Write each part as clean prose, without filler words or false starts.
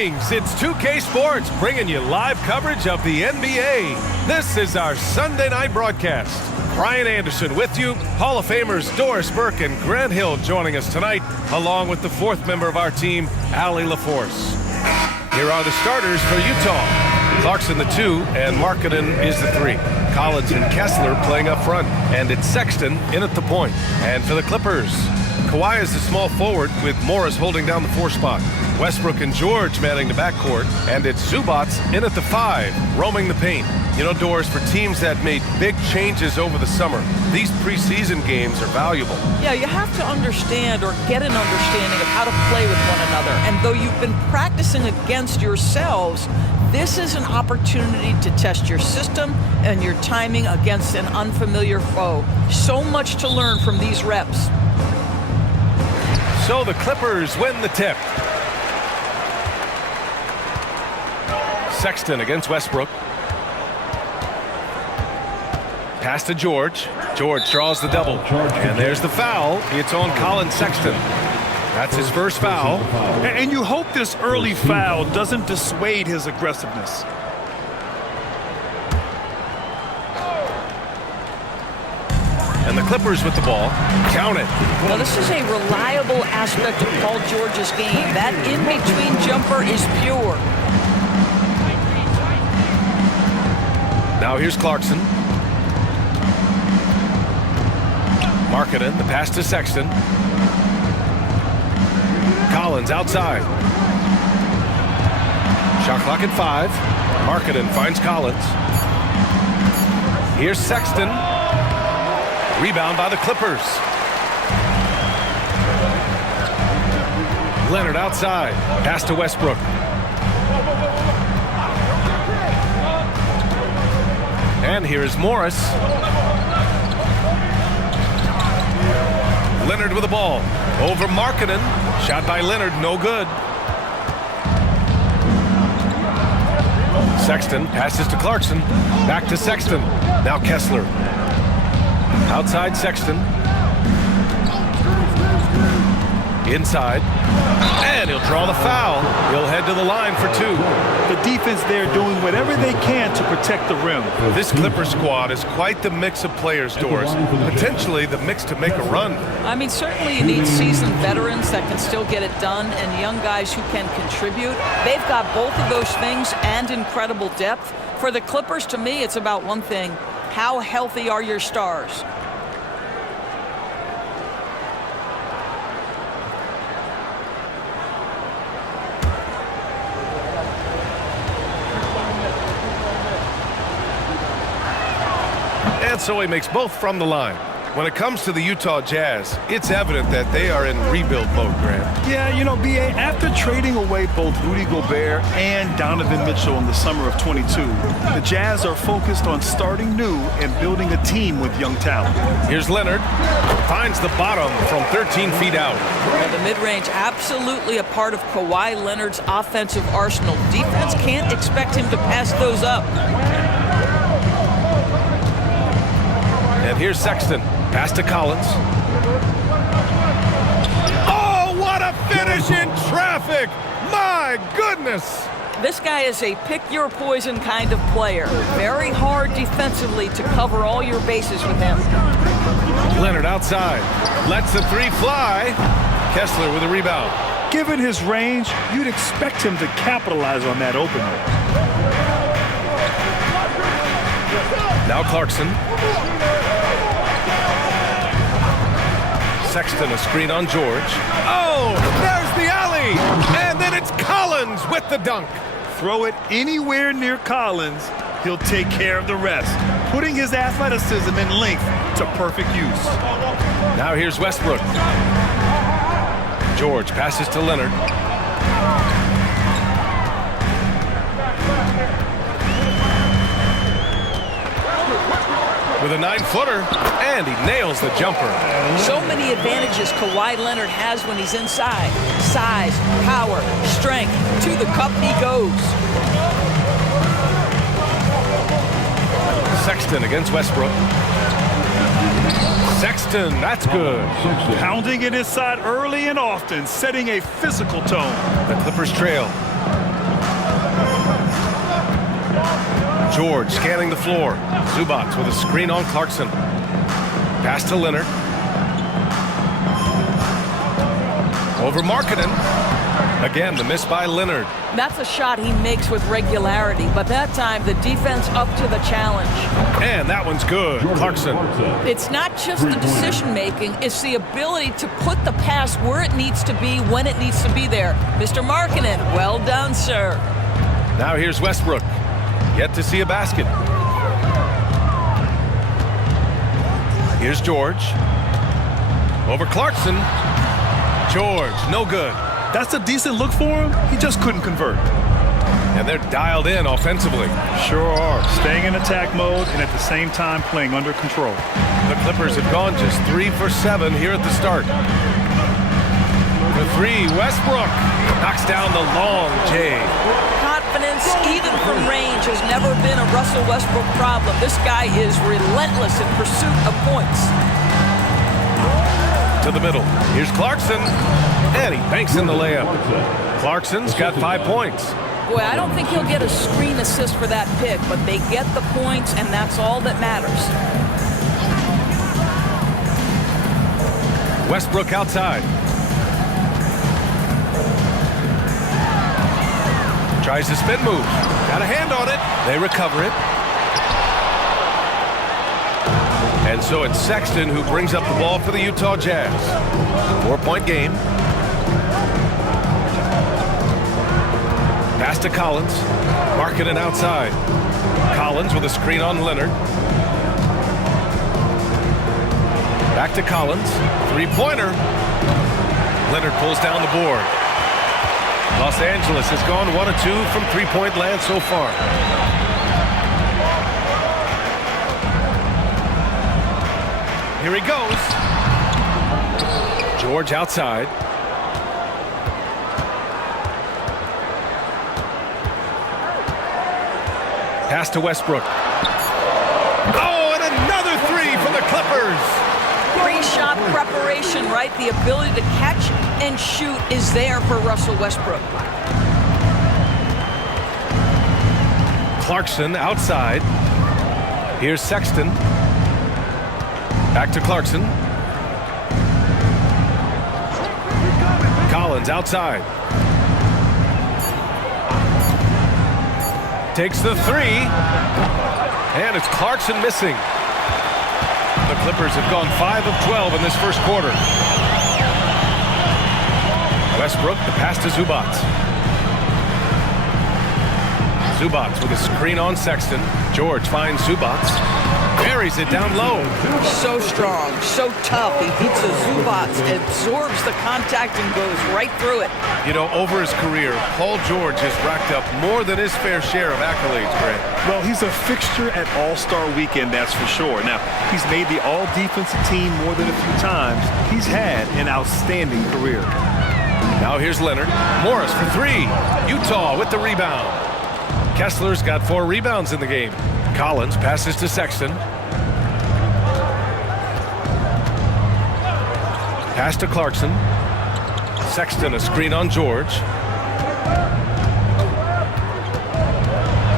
Greetings, it's 2K Sports bringing you live coverage of the NBA. This is our Sunday night broadcast. Brian Anderson with you, Hall of Famers Doris Burke and Grant Hill joining us tonight, along with the fourth member of our team, Allie LaForce. Here are the starters for Utah. Clarkson the 2 and Markkanen is the 3. Collins and Kessler playing up front, and it's Sexton in at the point. And for the Clippers, Kawhi is the small forward with Morris holding down the 4 spot. Westbrook and George manning the backcourt, and it's Zubats in at the 5, roaming the paint. You know, Doris, for teams that made big changes over the summer, these preseason games are valuable. Yeah, you have to understand or get an understanding of how to play with one another. And though you've been practicing against yourselves, this is an opportunity to test your system and your timing against an unfamiliar foe. So much to learn from these reps. So the Clippers win the tip. Sexton against Westbrook. Pass to George. George draws the double. And there's the foul. It's on Colin Sexton. That's his first foul. And you hope this early foul doesn't dissuade his aggressiveness. And the Clippers with the ball. Count it. Well, this is a reliable aspect of Paul George's game. That in-between jumper is pure. Now here's Clarkson. Markkanen, the pass to Sexton. Collins outside. Shot clock at 5. Markkanen finds Collins. Here's Sexton. Rebound by the Clippers. Leonard outside. Pass to Westbrook. And here is Morris. Leonard with the ball. Over Markkanen. Shot by Leonard, no good. Sexton passes to Clarkson. Back to Sexton. Now Kessler. Outside Sexton. Inside. And he'll draw the foul. He'll head to the line for 2. The defense there doing whatever they can to protect the rim. This Clipper squad is quite the mix of players, Doris. Potentially the mix to make a run. I mean, certainly you need seasoned veterans that can still get it done and young guys who can contribute. They've got both of those things and incredible depth. For the Clippers, to me, it's about one thing. How healthy are your stars? And so he makes both from the line. When it comes to the Utah Jazz, it's evident that they are in rebuild mode, Grant. Yeah, you know, B.A., after trading away both Rudy Gobert and Donovan Mitchell in the summer of 22, the Jazz are focused on starting new and building a team with young talent. Here's Leonard. Finds the bottom from 13 feet out. Well, the mid-range absolutely a part of Kawhi Leonard's offensive arsenal. Defense can't expect him to pass those up. And here's Sexton. Pass to Collins. Oh, what a finish in traffic! My goodness! This guy is a pick-your-poison kind of player. Very hard defensively to cover all your bases with him. Leonard outside. Lets the 3 fly. Kessler with a rebound. Given his range, you'd expect him to capitalize on that opener. Now Clarkson. Sexton, a screen on George. Oh, there's the alley! And then it's Collins with the dunk. Throw it anywhere near Collins, he'll take care of the rest, putting his athleticism and length to perfect use. Now here's Westbrook. George passes to Leonard. With a 9-footer, and he nails the jumper. So many advantages Kawhi Leonard has when he's inside. Size, power, strength. To the cup he goes. Sexton against Westbrook. Sexton, that's good. Pounding it inside early and often, setting a physical tone. The Clippers trail. George scanning the floor. Zubats with a screen on Clarkson. Pass to Leonard. Over Markkanen. Again, the miss by Leonard. That's a shot he makes with regularity, but that time the defense up to the challenge. And that one's good. Clarkson. It's not just the decision-making, it's the ability to put the pass where it needs to be, when it needs to be there. Mr. Markkanen, well done, sir. Now here's Westbrook. Yet to see a basket. Here's George. Over Clarkson. George, no good. That's a decent look for him. He just couldn't convert. And they're dialed in offensively. Sure are. Staying in attack mode and at the same time playing under control. The Clippers have gone just 3 for 7 here at the start. The three, Westbrook knocks down the long J. Confidence, even from range, has never been a Russell Westbrook problem. This guy is relentless in pursuit of points. To the middle. Here's Clarkson. And he banks in the layup. Clarkson's got 5 points. Boy, I don't think he'll get a screen assist for that pick, but they get the points, and that's all that matters. Westbrook outside. Tries to spin move. Got a hand on it. They recover it. And so it's Sexton who brings up the ball for the Utah Jazz. 4-point game. Pass to Collins. Markkanen outside. Collins with a screen on Leonard. Back to Collins. Three-pointer. Leonard pulls down the board. Los Angeles has gone 1 of 2 from three-point land so far. Here he goes. George outside. Pass to Westbrook. Oh, and another three for the Clippers. Pre-shot preparation, right? The ability to catch and shoot is there for Russell Westbrook. Clarkson outside. Here's Sexton. Back to Clarkson. Collins outside. Takes the three. And it's Clarkson missing. The Clippers have gone 5 of 12 in this first quarter. Westbrook, the pass to Zubats. Zubats with a screen on Sexton. George finds Zubats. Buries it down low. So strong, so tough. He beats the Zubats, absorbs the contact, and goes right through it. You know, over his career, Paul George has racked up more than his fair share of accolades, Grant. Well, he's a fixture at All-Star Weekend, that's for sure. Now, he's made the All-Defensive team more than a few times. He's had an outstanding career. Now here's Leonard. Morris for three. Utah with the rebound. Kessler's got 4 rebounds in the game. Collins passes to Sexton. Pass to Clarkson. Sexton, a screen on George.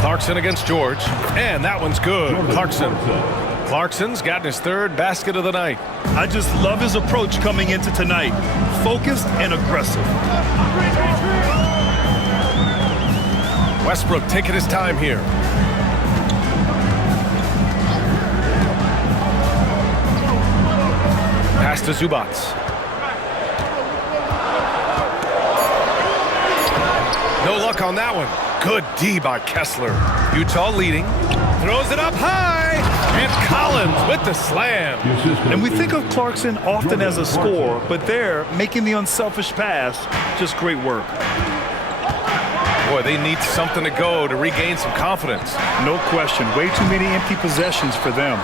Clarkson against George. And that one's good. Clarkson's gotten his 3rd basket of the night. I just love his approach coming into tonight. Focused and aggressive. Westbrook taking his time here. Pass to Zubats. No luck on that one. Good D by Kessler. Utah leading. Throws it up high. And Collins with the slam. And we think of Clarkson often as a scorer, but there, making the unselfish pass, just great work. Boy, they need something to go to regain some confidence. No question. Way too many empty possessions for them.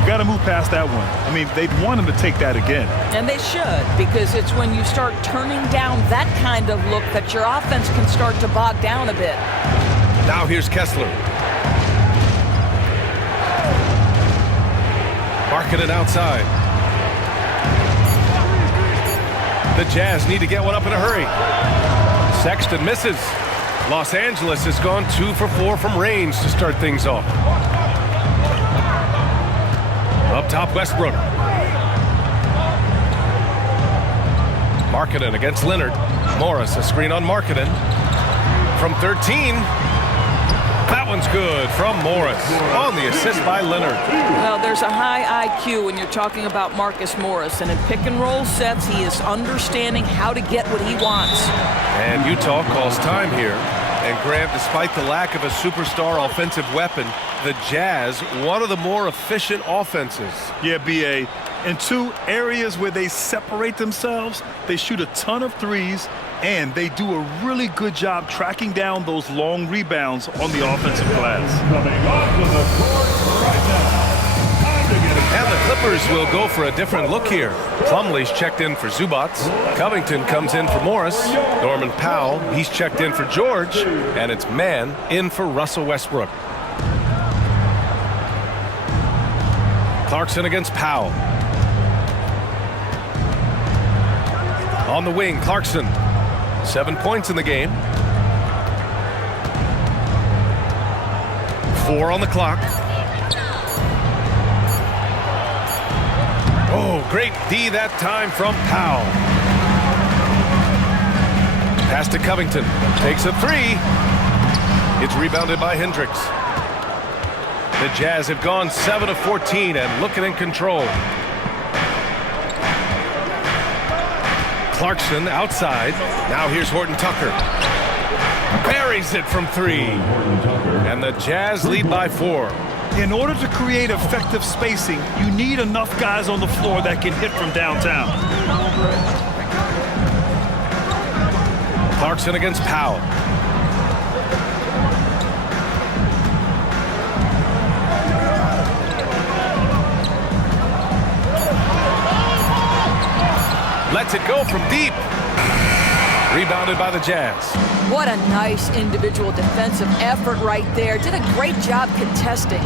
You got to move past that one. I mean, they'd want him to take that again. And they should, because it's when you start turning down that kind of look that your offense can start to bog down a bit. Now here's Kessler. Markkanen outside. The Jazz need to get one up in a hurry. Sexton misses. Los Angeles has gone 2 for 4 from range to start things off. Up top, Westbrook. Markkanen against Leonard. Morris, a screen on Markkanen. From 13. That one's good from Morris on the assist by Leonard. Well, there's a high IQ when you're talking about Marcus Morris, and in pick and roll sets, he is understanding how to get what he wants. And Utah calls time here. And Graham, despite the lack of a superstar offensive weapon, the Jazz, one of the more efficient offenses. Yeah, B.A. In 2 areas where they separate themselves, they shoot a ton of threes, and they do a really good job tracking down those long rebounds on the offensive glass. And the Clippers will go for a different look here. Plumlee's checked in for Zubac. Covington comes in for Morris. Norman Powell, he's checked in for George. And it's Mann in for Russell Westbrook. Clarkson against Powell. On the wing, Clarkson. 7 points in the game. 4 on the clock. Oh, great D that time from Powell. Pass to Covington. Takes a 3. It's rebounded by Hendricks. The Jazz have gone 7 of 14 and looking in control. Clarkson outside. Now here's Horton Tucker. Buries it from 3. And the Jazz lead by 4. In order to create effective spacing, you need enough guys on the floor that can hit from downtown. Clarkson against Powell. Lets it go from deep. Rebounded by the Jazz. What a nice individual defensive effort right there. Did a great job contesting.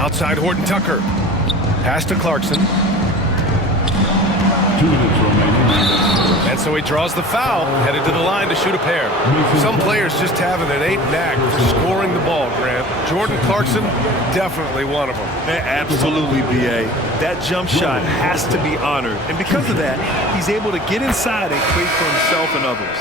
Outside Horton Tucker. Pass to Clarkson. 2 minutes remaining. And so he draws the foul, headed to the line to shoot a pair. Some players just have an innate knack for scoring the ball, Grant. Jordan Clarkson, definitely one of them. Absolutely, B.A. That jump shot has to be honored. And because of that, he's able to get inside and create for himself and others.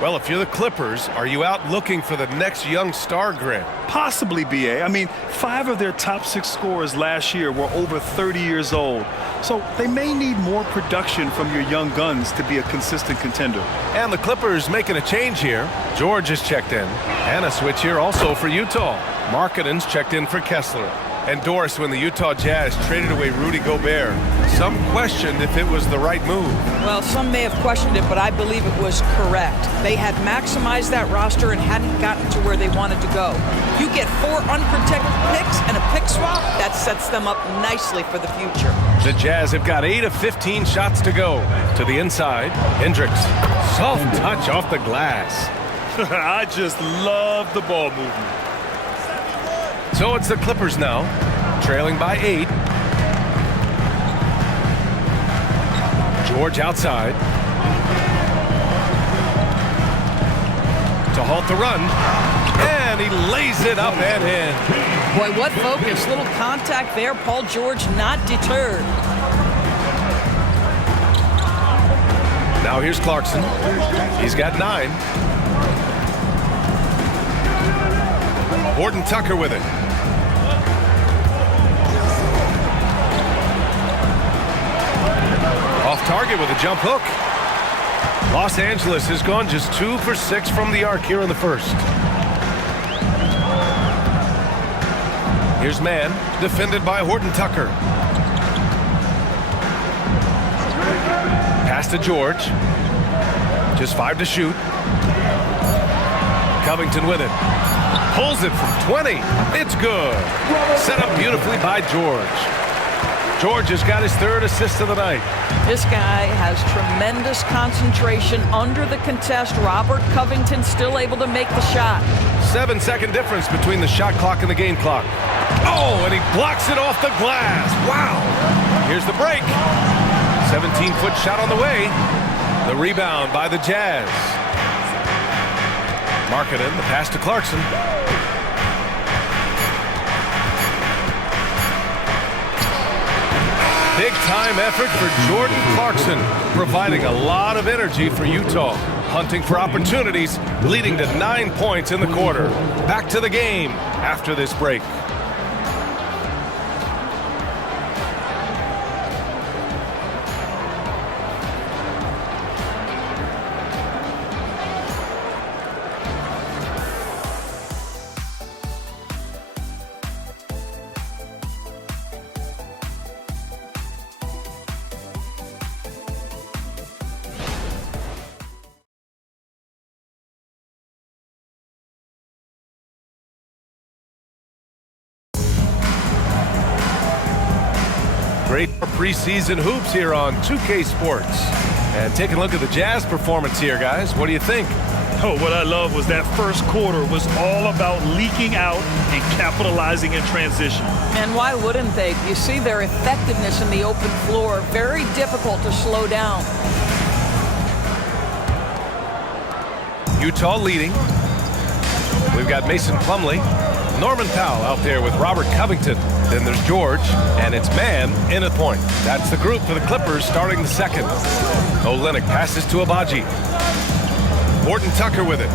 Well, if you're the Clippers, are you out looking for the next young star, Grant? Possibly, B.A. I mean, 5 of their top 6 scorers last year were over 30 years old. So they may need more production from your young guns to be a consistent contender. And the Clippers making a change here. George is checked in. And a switch here also for Utah. Markkanen's checked in for Kessler. And Doris, when the Utah Jazz traded away Rudy Gobert, some questioned if it was the right move. Well, some may have questioned it, but I believe it was correct. They had maximized that roster and hadn't gotten to where they wanted to go. You get 4 unprotected picks and a pick swap, that sets them up nicely for the future. The Jazz have got 8 of 15 shots to go. To the inside, Hendricks. Soft touch off the glass. I just love the ball movement. So it's the Clippers now, trailing by 8. George outside. To halt the run. And he lays it up and in. Boy, what focus. Little contact there. Paul George not deterred. Now here's Clarkson. He's got 9. Horton Tucker with it. Off target with a jump hook. Los Angeles has gone just 2 for 6 from the arc here in the first. Here's Mann, defended by Horton Tucker. Pass to George. Just 5 to shoot. Covington with it. Pulls it from 20. It's good. Set up beautifully by George. George has got his 3rd assist of the night. This guy has tremendous concentration under the contest. Robert Covington still able to make the shot. 7-second difference between the shot clock and the game clock. Oh, and he blocks it off the glass. Wow. Here's the break. 17-foot shot on the way. The rebound by the Jazz. Markkanen, the pass to Clarkson. Big-time effort for Jordan Clarkson, providing a lot of energy for Utah. Hunting for opportunities, leading to 9 points in the quarter. Back to the game after this break. Great preseason hoops here on 2K Sports. And taking a look at the Jazz performance here, guys. What do you think? Oh, what I love was that first quarter was all about leaking out and capitalizing in transition. And why wouldn't they? You see their effectiveness in the open floor. Very difficult to slow down. Utah leading. We've got Mason Plumlee, Norman Powell out there with Robert Covington. Then there's George, and it's man in at point. That's the group for the Clippers starting the second. Olynyk passes to Abaji. Horton Tucker with it.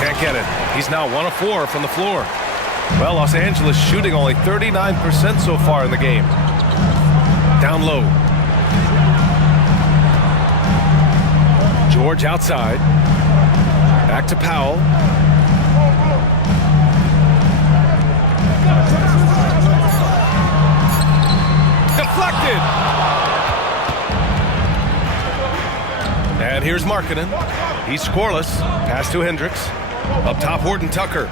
Can't get it. He's now 1 of 4 from the floor. Well, Los Angeles shooting only 39% so far in the game. Down low. George outside. Back to Powell. Deflected. And here's Markkanen. He's scoreless. Pass to Hendricks. Up top, Horton Tucker.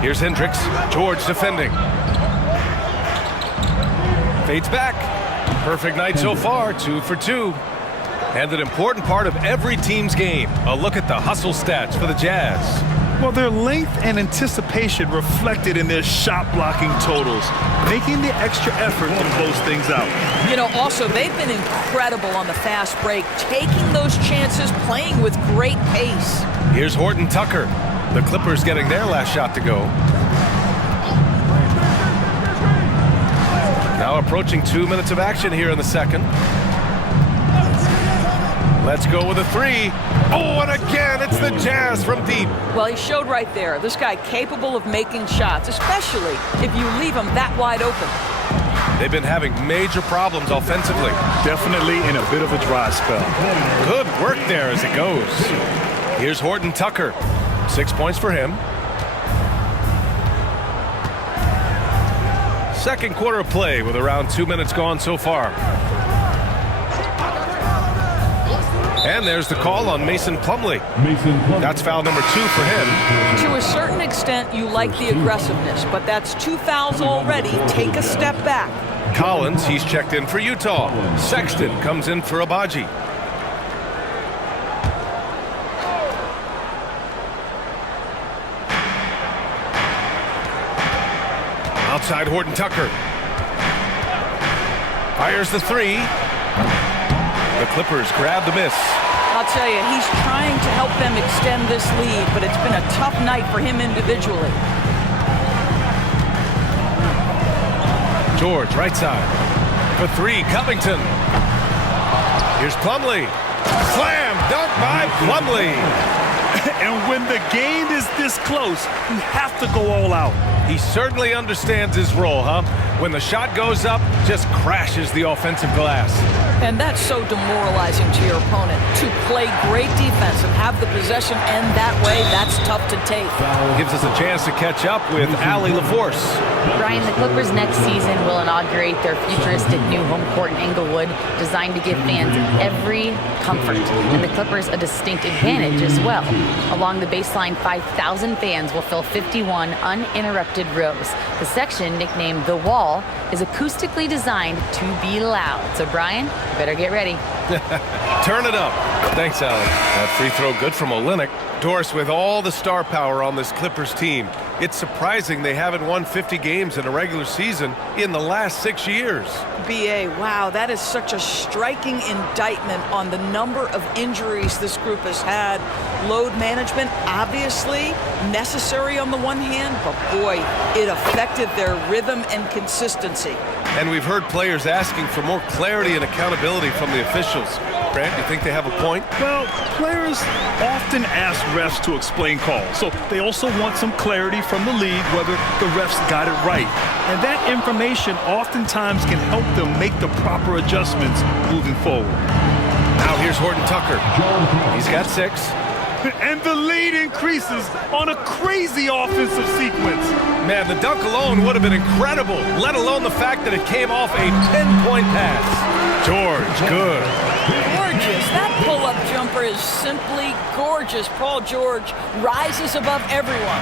Here's Hendricks. George defending. Fades back. Perfect night so far, 2 for 2. And an important part of every team's game. A look at the hustle stats for the Jazz. Well, their length and anticipation reflected in their shot blocking totals, making the extra effort to close things out. You know, also, they've been incredible on the fast break, taking those chances, playing with great pace. Here's Horton Tucker. The Clippers getting their last shot to go. Now approaching 2 minutes of action here in the second. Let's go with a 3. Oh, and again, it's the Jazz from deep. Well, he showed right there. This guy capable of making shots, especially if you leave him that wide open. They've been having major problems offensively. Definitely in a bit of a dry spell. Good work there as it goes. Here's Horton Tucker. 6 points for him. Second quarter of play with around 2 minutes gone so far. And there's the call on Mason Plumlee. That's foul number 2 for him. To a certain extent, you like the aggressiveness, but that's 2 fouls already. Take a step back. Collins, he's checked in for Utah. Sexton comes in for Abaji. Outside Horton Tucker. Fires the 3. The Clippers grab the miss. I'll tell you, he's trying to help them extend this lead, but it's been a tough night for him individually. George, right side. For 3, Covington. Here's Plumlee. Slam dunk by Plumlee. And when the game is this close, you have to go all out. He certainly understands his role, huh? When the shot goes up, just crashes the offensive glass. And that's so demoralizing to your opponent. To play great defense and have the possession end that way, that's tough to take. Gives us a chance to catch up with Allie LaForce. Brian, the Clippers next season will inaugurate their futuristic new home court in Inglewood, designed to give fans every comfort, and the Clippers a distinct advantage as well. Along the baseline, 5,000 fans will fill 51 uninterrupted rows. The section, nicknamed The Wall, is acoustically designed to be loud. So, Brian, you better get ready. Turn it up. Thanks, Allie. That free throw good from Olynyk. Doris, with all the star power on this Clippers team, It's surprising they haven't won 50 games in a regular season in the last 6 years. BA, wow, that is such a striking indictment on the number of injuries this group has had. Load management, obviously necessary on the one hand, but boy, it affected their rhythm and consistency. And we've heard players asking for more clarity and accountability from the officials. Grant, you think they have a point? Well, players often ask refs to explain calls, so they also want some clarity from the league whether the refs got it right. And that information oftentimes can help them make the proper adjustments moving forward. Now here's Horton Tucker. He's got 6. And the lead increases on a crazy offensive sequence. Man, the dunk alone would have been incredible, let alone the fact that it came off a 10-point pass. George, good. Gorgeous. That pull-up jumper is simply gorgeous. Paul George rises above everyone.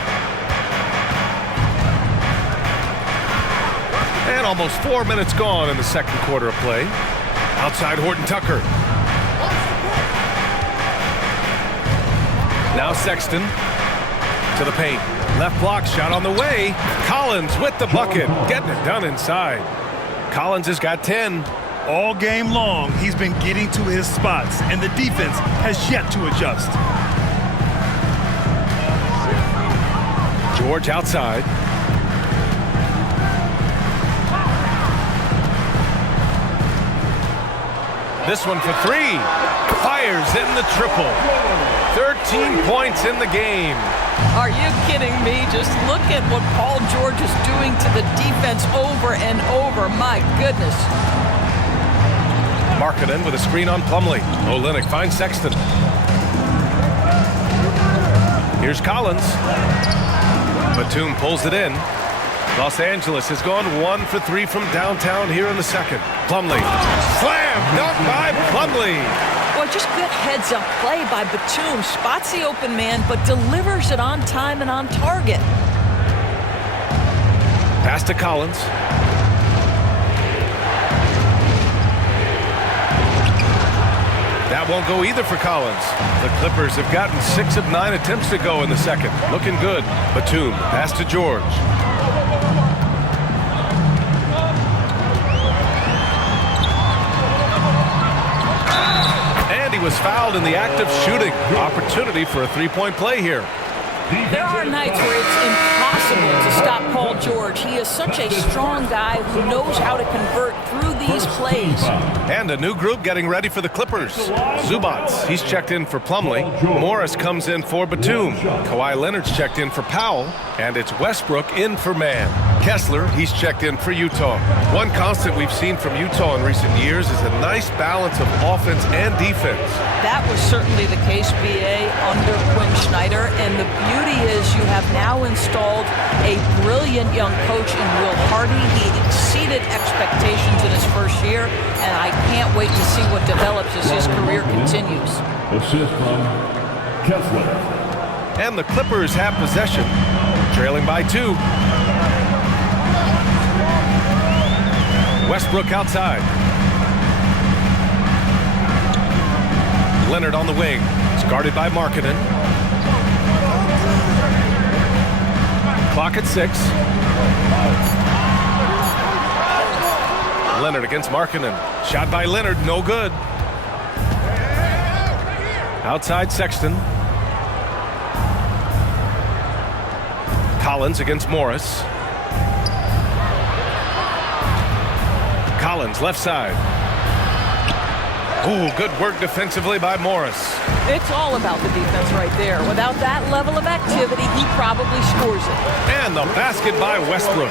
And almost 4 minutes gone in the second quarter of play. Outside Horton Tucker. Now Sexton to the paint. Left block shot on the way. Collins with the bucket. Getting it done inside. Collins has got 10. All game long, he's been getting to his spots, and the defense has yet to adjust. George outside. This one for 3. Fires in the triple. 13 points in the game. Are you kidding me? Just look at what Paul George is doing to the defense over and over. My goodness. Markkanen with a screen on Plumlee. Olynyk finds Sexton. Here's Collins. Batum pulls it in. Los Angeles has gone 1 for 3 from downtown here in the second. Plumlee. Slam! Dunk by Plumlee. Boy, just good heads-up play by Batum. Spots the open man, but delivers it on time and on target. Pass to Collins. That won't go either for Collins. The Clippers have gotten 6 of 9 attempts to go in the second. Looking good. Batum, pass to George. And he was fouled in the act of shooting. Opportunity for a three-point play here. There are nights where it's impossible to stop Paul George. He is such a strong guy who knows how to convert through these plays. And a new group getting ready for the Clippers. Zubats, he's checked in for Plumlee. Morris comes in for Batum. Kawhi Leonard's checked in for Powell. And it's Westbrook in for Mann. Kessler, he's checked in for Utah. One constant we've seen from Utah in recent years is a nice balance of offense and defense. That was certainly the case, BA, under Quinn Snyder. And the beauty is you have now installed a brilliant young coach in Will Hardy. He exceeded expectations in his first year, and I can't wait to see what develops as his career continues. Assist from Kessler. And the Clippers have possession, trailing by 2. Westbrook outside. Leonard on the wing. It's guarded by Markkanen. Clock at 6. Leonard against Markkanen. Shot by Leonard, no good. Outside Sexton. Collins against Morris. Collins, left side. Ooh, good work defensively by Morris. It's all about the defense right there. Without that level of activity, he probably scores it. And the basket by Westbrook.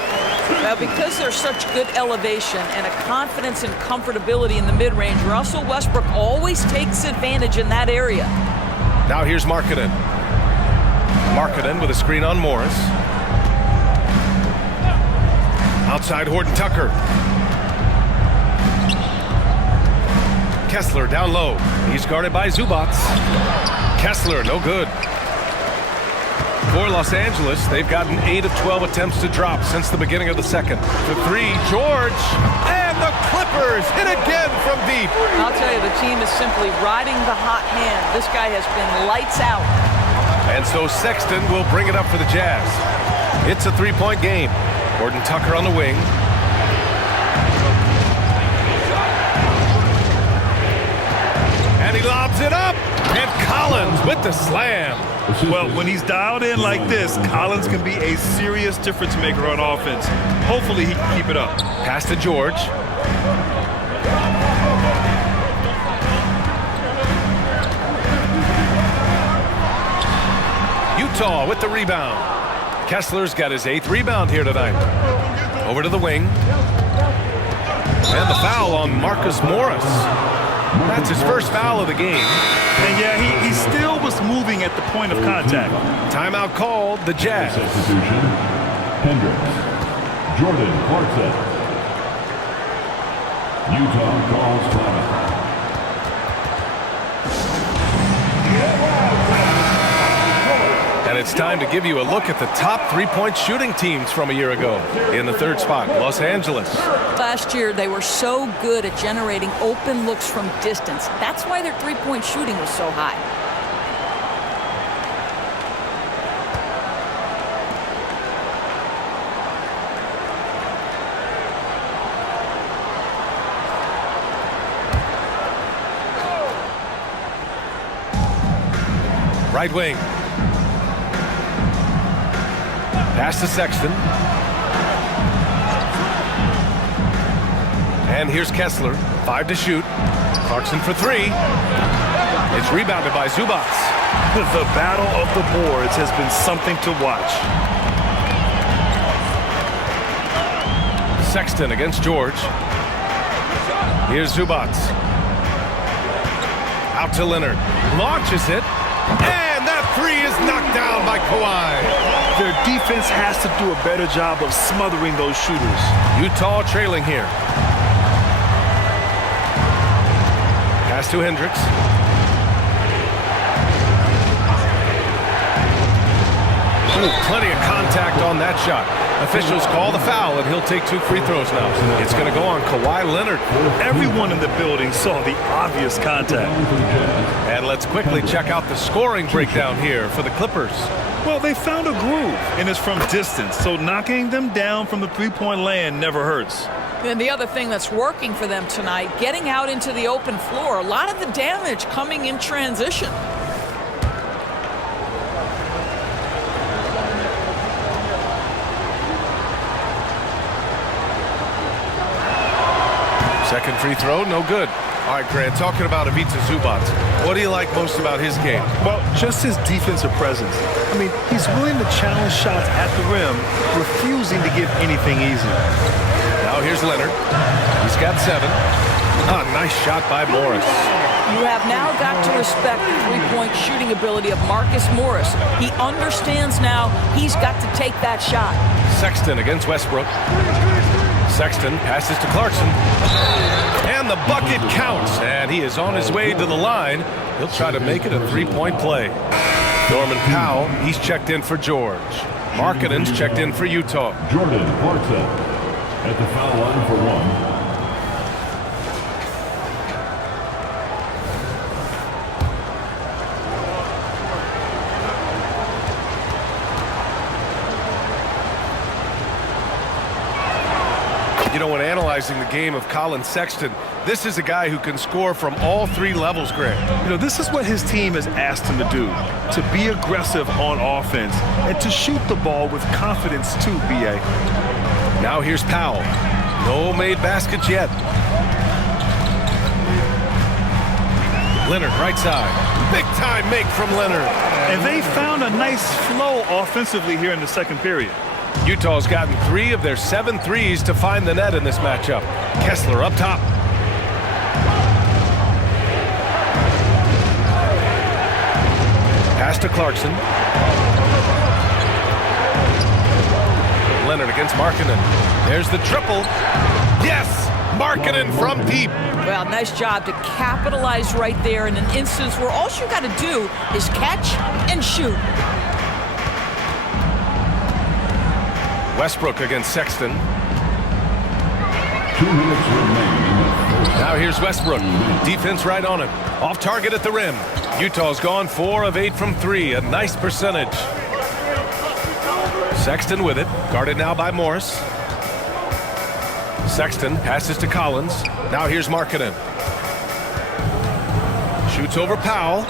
Now, because there's such good elevation and a confidence and comfortability in the mid-range, Russell Westbrook always takes advantage in that area. Now here's Markkanen. Markkanen with a screen on Morris. Outside Horton Tucker. Kessler down low. He's guarded by Zubats. Kessler, no good. For Los Angeles, they've gotten 8 of 12 attempts to drop since the beginning of the second. For 3, George. And the Clippers hit again from deep. I'll tell you, the team is simply riding the hot hand. This guy has been lights out. And so Sexton will bring it up for the Jazz. It's a three-point game. Gordon Tucker on the wing. And he lobs it up. And Collins with the slam. Well, when he's dialed in like this, Collins can be a serious difference maker on offense. Hopefully he can keep it up. Pass to George. Utah with the rebound. Kessler's got his 8th rebound here tonight. Over to the wing. And the foul on Marcus Morris. That's his first foul of the game. And yeah, he still was moving at the point of contact. Timeout called, the Jazz. Substitution, Hendricks. Jordan Clarkson. Utah calls timeout. And it's time to give you a look at the top three-point shooting teams from a year ago. In the 3rd spot, Los Angeles. Last year, they were so good at generating open looks from distance. That's why their three-point shooting was so high. Right wing. Pass to Sexton. And here's Kessler. 5 to shoot. Clarkson for 3. It's rebounded by Zubats. The battle of the boards has been something to watch. Sexton against George. Here's Zubats. Out to Leonard. Launches it. And that 3 is knocked down by Kawhi. Their defense has to do a better job of smothering those shooters. Utah trailing here. Pass to Hendricks. Ooh, plenty of contact on that shot. Officials call the foul, and he'll take 2 free throws now. It's going to go on Kawhi Leonard. Everyone in the building saw the obvious contact. And let's quickly check out the scoring breakdown here for the Clippers. Well, they found a groove, and it's from distance, so knocking them down from the three-point land never hurts. And the other thing that's working for them tonight, getting out into the open floor, a lot of the damage coming in transition. Second free throw, no good. All right, Grant, talking about Ivica Zubats, what do you like most about his game? Well, just his defensive presence. I mean, he's willing to challenge shots at the rim, refusing to give anything easy. Now here's Leonard. He's got 7. Nice shot by Morris. You have now got to respect the three-point shooting ability of Marcus Morris. He understands now he's got to take that shot. Sexton against Westbrook. Sexton passes to Clarkson. And the bucket counts. And he is on his way to the line. He'll try to make it a 3-point play. Norman Powell, he's checked in for George. Markkanen's checked in for Utah. Jordan Clarkson at the foul line for 1. You know, when analyzing the game of Colin Sexton, this is a guy who can score from all 3 levels, Grant. You know, this is what his team has asked him to do, to be aggressive on offense and to shoot the ball with confidence too, B.A. Now here's Powell. No made baskets yet. Leonard, right side. Big time make from Leonard. And they found a nice flow offensively here in the second period. Utah's gotten 3 of their 7 threes to find the net in this matchup. Kessler up top. Pass to Clarkson. Leonard against Markkanen. There's the triple. Yes! Markkanen from deep. Well, nice job to capitalize right there in an instance where all you got to do is catch and shoot. Westbrook against Sexton. 2 minutes remaining. Now here's Westbrook. Defense right on him. Off target at the rim. Utah's gone 4 of 8 from 3. A nice percentage. Sexton with it, guarded now by Morris. Sexton passes to Collins. Now here's Markkanen. Shoots over Powell.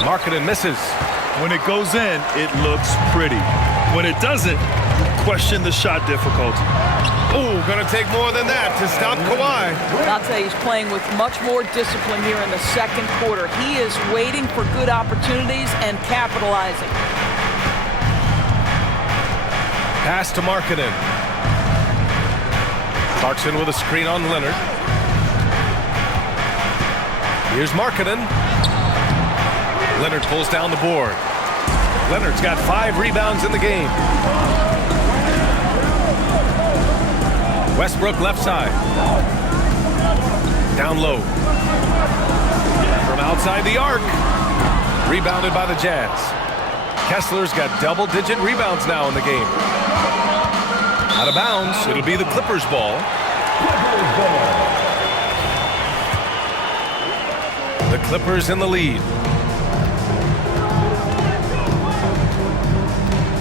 Markkanen misses. When it goes in, it looks pretty. When it doesn't, you question the shot difficulty. Oh, gonna take more than that to stop Kawhi. I'll tell you, he's playing with much more discipline here in the second quarter. He is waiting for good opportunities and capitalizing. Pass to Markkanen. Clarkson with a screen on Leonard. Here's Markkanen. Leonard pulls down the board. Leonard's got 5 rebounds in the game. Westbrook left side. Down low. From outside the arc. Rebounded by the Jazz. Kessler's got double-digit rebounds now in the game. Out of bounds. It'll be the Clippers' ball. The Clippers in the lead.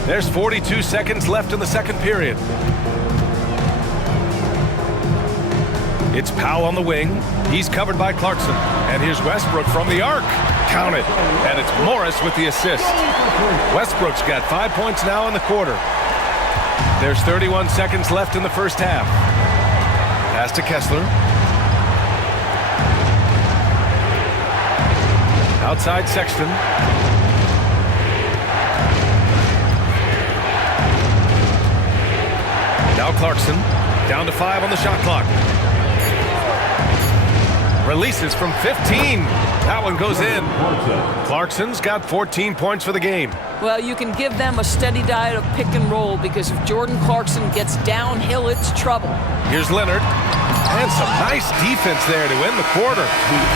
There's 42 seconds left in the second period. It's Powell on the wing. He's covered by Clarkson. And here's Westbrook from the arc. Count it. And it's Morris with the assist. Westbrook's got 5 points now in the quarter. There's 31 seconds left in the first half. Pass to Kessler. Outside Sexton. Now Clarkson. Down to 5 on the shot clock. Releases from 15. That one goes in. Clarkson's got 14 points for the game. Well, you can give them a steady diet of pick and roll because if Jordan Clarkson gets downhill, it's trouble. Here's Leonard. And some nice defense there to end the quarter.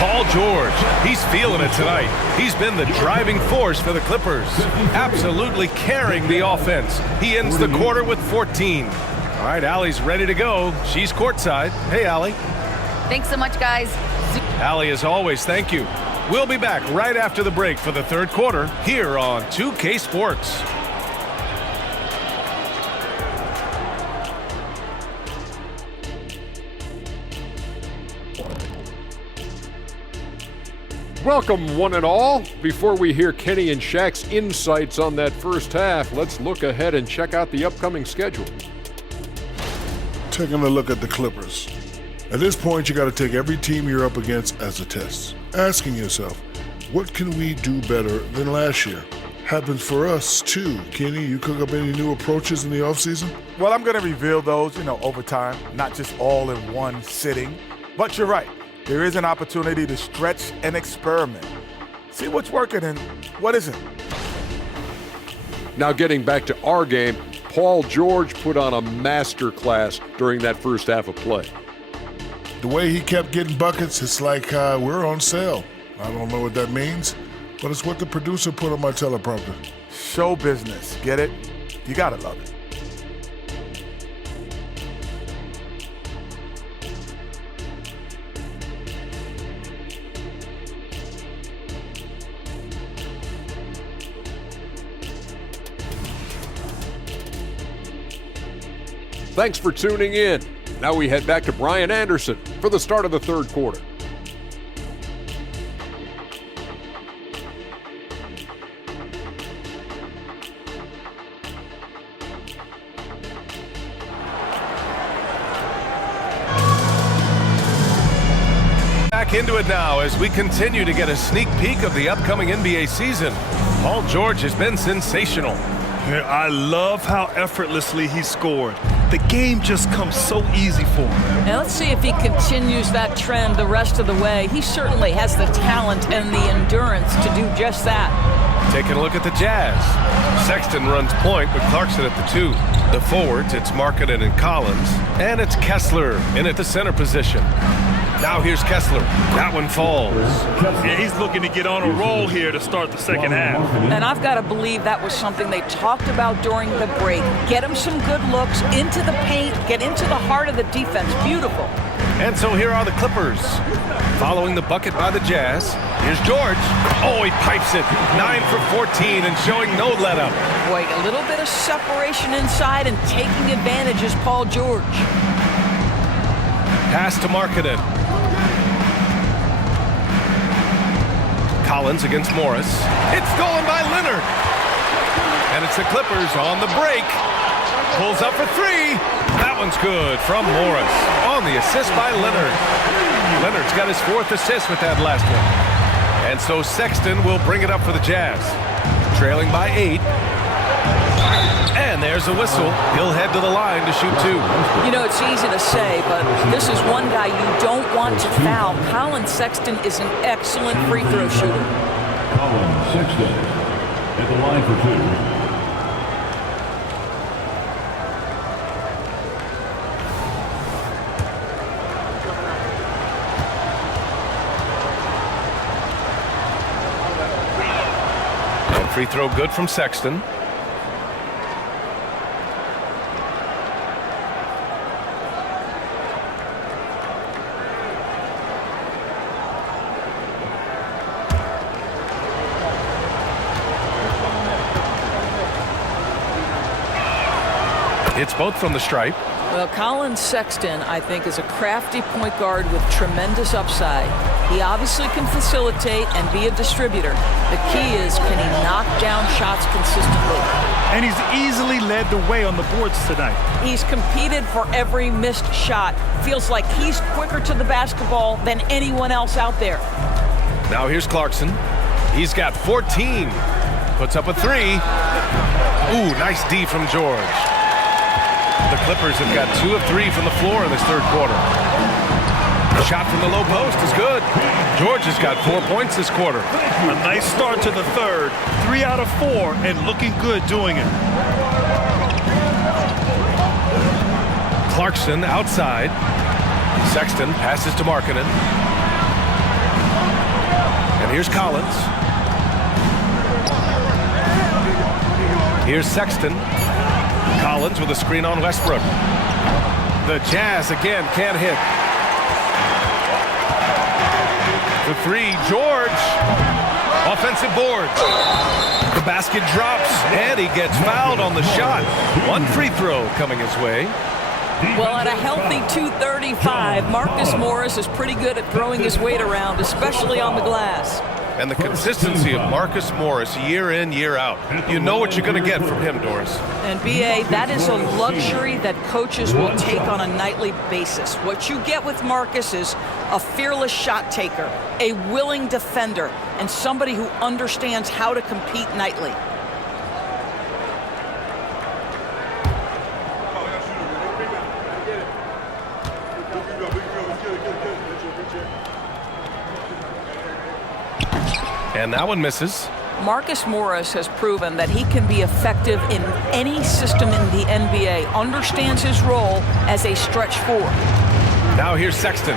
Paul George, he's feeling it tonight. He's been the driving force for the Clippers. Absolutely carrying the offense. He ends the quarter with 14. All right, Allie's ready to go. She's courtside. Hey, Allie. Thanks so much, guys. Allie, as always, thank you. We'll be back right after the break for the third quarter here on 2K Sports. Welcome, one and all. Before we hear Kenny and Shaq's insights on that first half, let's look ahead and check out the upcoming schedule. Taking a look at the Clippers. At this point, you got to take every team you're up against as a test. Asking yourself, what can we do better than last year? Happens for us, too. Kenny, you cook up any new approaches in the offseason? Well, I'm going to reveal those, over time, not just all in one sitting. But you're right. There is an opportunity to stretch and experiment. See what's working and what isn't. Now getting back to our game, Paul George put on a master class during that first half of play. The way he kept getting buckets, it's like we're on sale. I don't know what that means, but it's what the producer put on my teleprompter. Show business, get it? You gotta love it. Thanks for tuning in. Now we head back to Brian Anderson for the start of the third quarter. Back into it now as we continue to get a sneak peek of the upcoming NBA season. Paul George has been sensational. Yeah, I love how effortlessly he scored. The game just comes so easy for him. Now let's see if he continues that trend the rest of the way. He certainly has the talent and the endurance to do just that. Taking a look at the Jazz. Sexton runs point with Clarkson at the 2. The forwards, it's Markkanen and Collins. And it's Kessler in at the center position. Now here's Kessler. That one falls. Yeah, he's looking to get on a roll here to start the second half. And I've got to believe that was something they talked about during the break. Get him some good looks into the paint, get into the heart of the defense. Beautiful. And so here are the Clippers. Following the bucket by the Jazz, here's George. Oh, he pipes it. 9 for 14 and showing no let-up. Boy, a little bit of separation inside and taking advantage is Paul George. Pass to Markkanen. Collins against Morris. It's stolen by Leonard. And it's the Clippers on the break. Pulls up for three. That one's good from Morris on the assist by Leonard. Leonard's got his 4th assist with that last one. And so Sexton will bring it up for the Jazz. Trailing by 8. And there's a whistle. He'll head to the line to shoot 2. You know, it's easy to say, but this is one guy you don't want to foul. Colin Sexton is an excellent free throw shooter. Colin Sexton at the line for 2. Free throw good from Sexton. It's both from the stripe. Well, Colin Sexton, I think, is a crafty point guard with tremendous upside. He obviously can facilitate and be a distributor. The key is, can he knock down shots consistently? And he's easily led the way on the boards tonight. He's competed for every missed shot. Feels like he's quicker to the basketball than anyone else out there. Now here's Clarkson. He's got 14. Puts up a 3. Ooh, nice D from George. The Clippers have got 2 of 3 from the floor in this 3rd quarter. The shot from the low post is good. George has got 4 points this quarter. A nice start to the 3rd. 3 out of 4 and looking good doing it. Clarkson outside. Sexton passes to Markkanen. And here's Collins. Here's Sexton. Collins with a screen on Westbrook. The Jazz again can't hit. The 3, George. Offensive board. The basket drops, and he gets fouled on the shot. 1 free throw coming his way. Well, at a healthy 235, Marcus Morris is pretty good at throwing his weight around, especially on the glass. And the consistency of Marcus Morris year in, year out. You know what you're going to get from him, Doris. And B.A., that is a luxury that coaches will take on a nightly basis. What you get with Marcus is a fearless shot taker, a willing defender, and somebody who understands how to compete nightly. And that one misses. Marcus Morris has proven that he can be effective in any system in the NBA, understands his role as a stretch 4. Now here's Sexton.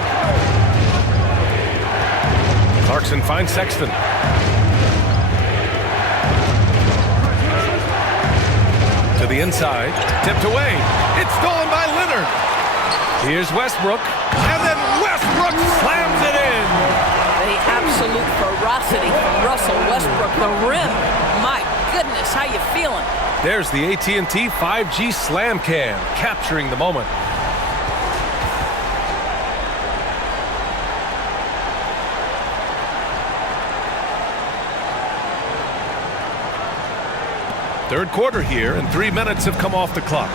Clarkson finds Sexton. To the inside, tipped away. It's stolen by Leonard. Here's Westbrook, and then Westbrook slams it in. The absolute ferocity from Russell Westbrook, the rim. My goodness, how you feeling? There's the AT&T 5G Slam Cam, capturing the moment. Third quarter here, and 3 minutes have come off the clock.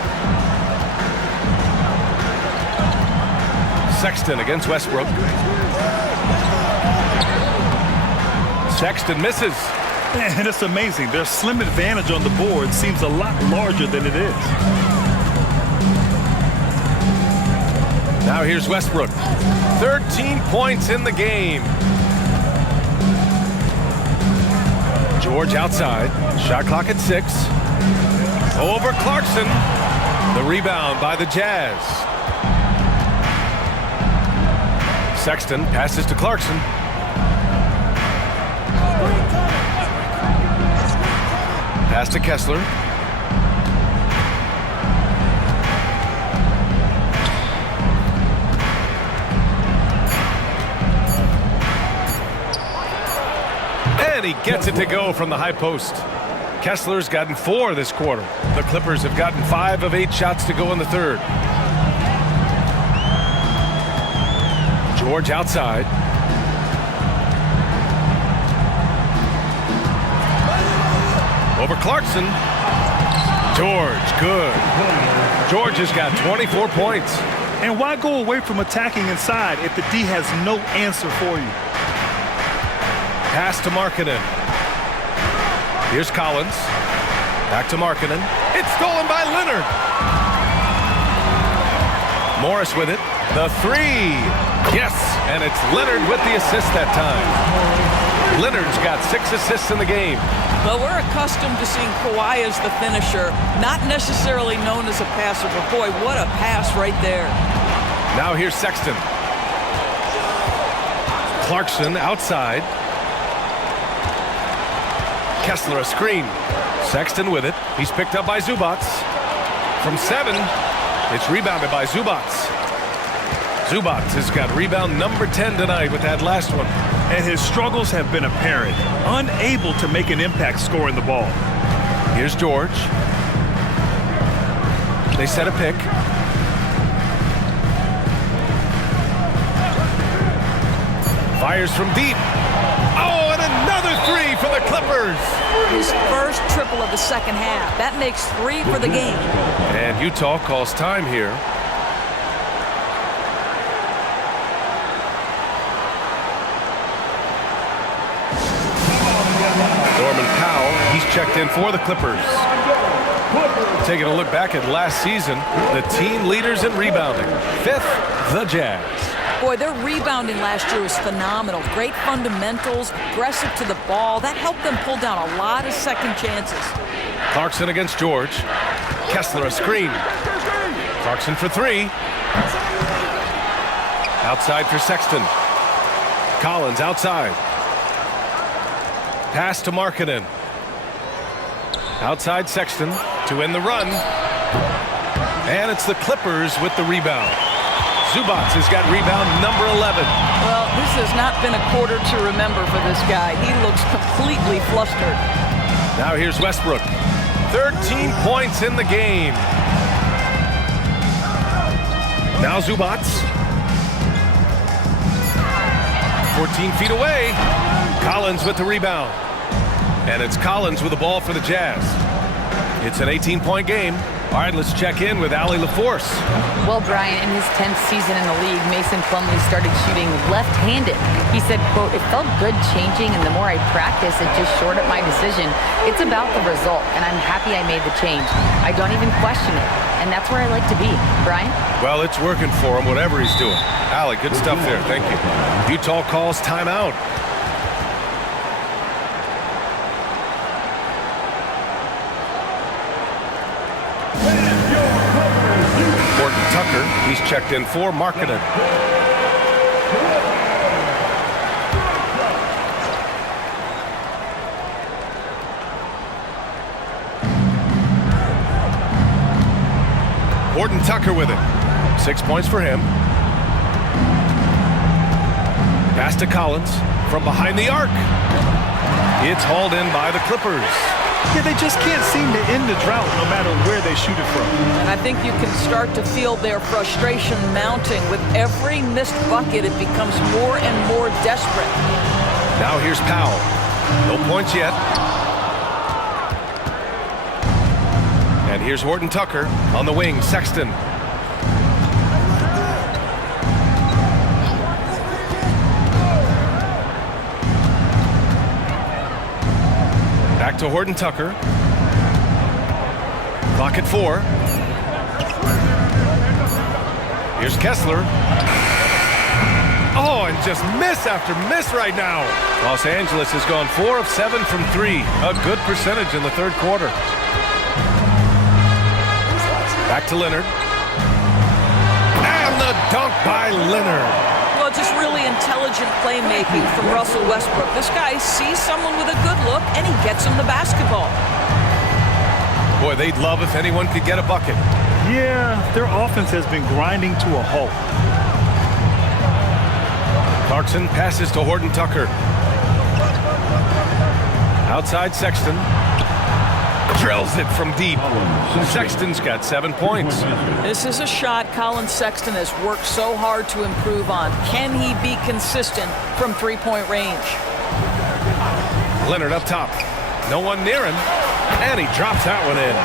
Sexton against Westbrook. Sexton misses. And it's amazing. Their slim advantage on the board seems a lot larger than it is. Now here's Westbrook. 13 points in the game. George outside. Shot clock at 6. Over Clarkson. The rebound by the Jazz. Sexton passes to Clarkson. Pass to Kessler. And he gets it to go from the high post. Kessler's gotten 4 this quarter. The Clippers have gotten 5 of 8 shots to go in the third. George outside. Over Clarkson. George, good. George has got 24 points. And why go away from attacking inside if the D has no answer for you? Pass to Markkanen. Here's Collins. Back to Markkanen. It's stolen by Leonard. Morris with it. The 3. Yes, and it's Leonard with the assist that time. Leonard's got 6 assists in the game. Well, we're accustomed to seeing Kawhi as the finisher, not necessarily known as a passer, but boy, what a pass right there. Now here's Sexton. Clarkson outside. Kessler a screen. Sexton with it. He's picked up by Zubats. From 7, it's rebounded by Zubats. Zubats has got rebound number 10 tonight with that last one. And his struggles have been apparent. Unable to make an impact scoring the ball. Here's George. They set a pick. Fires from deep. Oh, and another 3 for the Clippers. His first triple of the second half. That makes 3 for the game. And Utah calls time here. Norman Powell, he's checked in for the Clippers. Taking a look back at last season, the team leaders in rebounding. 5th, the Jazz. Boy, their rebounding last year was phenomenal. Great fundamentals, aggressive to the ball. That helped them pull down a lot of second chances. Clarkson against George. Kessler a screen. Clarkson for 3. Outside for Sexton. Collins outside. Pass to Markkanen. Outside Sexton to end the run. And it's the Clippers with the rebound. Zubats has got rebound number 11. Well, this has not been a quarter to remember for this guy. He looks completely flustered. Now here's Westbrook. 13 points in the game. Now Zubats. 14 feet away. Collins with the rebound. And it's Collins with the ball for the Jazz. It's an 18-point game. All right, let's check in with Allie LaForce. Well, Brian, in his 10th season in the league, Mason Plumlee started shooting left-handed. He said, quote, "It felt good changing, and the more I practice, it just shored up my decision. It's about the result, and I'm happy I made the change. I don't even question it, and that's where I like to be." Brian? Well, it's working for him, whatever he's doing. Allie, good stuff there. Thank you. Utah calls timeout. Tucker, he's checked in for Markkanen. Horton Tucker with it. 6 points for him. Pass to Collins from behind the arc. It's hauled in by the Clippers. Yeah, they just can't seem to end the drought no matter where they shoot it from. And I think you can start to feel their frustration mounting. With every missed bucket, it becomes more and more desperate. Now here's Powell. No points yet. And here's Horton Tucker on the wing. Sexton. Back to Horton Tucker. Clock at 4. Here's Kessler. Oh, and just miss after miss right now. Los Angeles has gone 4 of 7 from 3. A good percentage in the third quarter. Back to Leonard. And the dunk by Leonard. Well, just really intelligent playmaking from Russell Westbrook. This guy sees someone with a good look, and he gets him the basketball. Boy, they'd love if anyone could get a bucket. Yeah, their offense has been grinding to a halt. Clarkson passes to Horton Tucker. Outside Sexton. Drills it from deep. Sexton's got 7 points. This is a shot Colin Sexton has worked so hard to improve on. Can he be consistent from three-point range? Leonard up top. No one near him. And he drops that one in.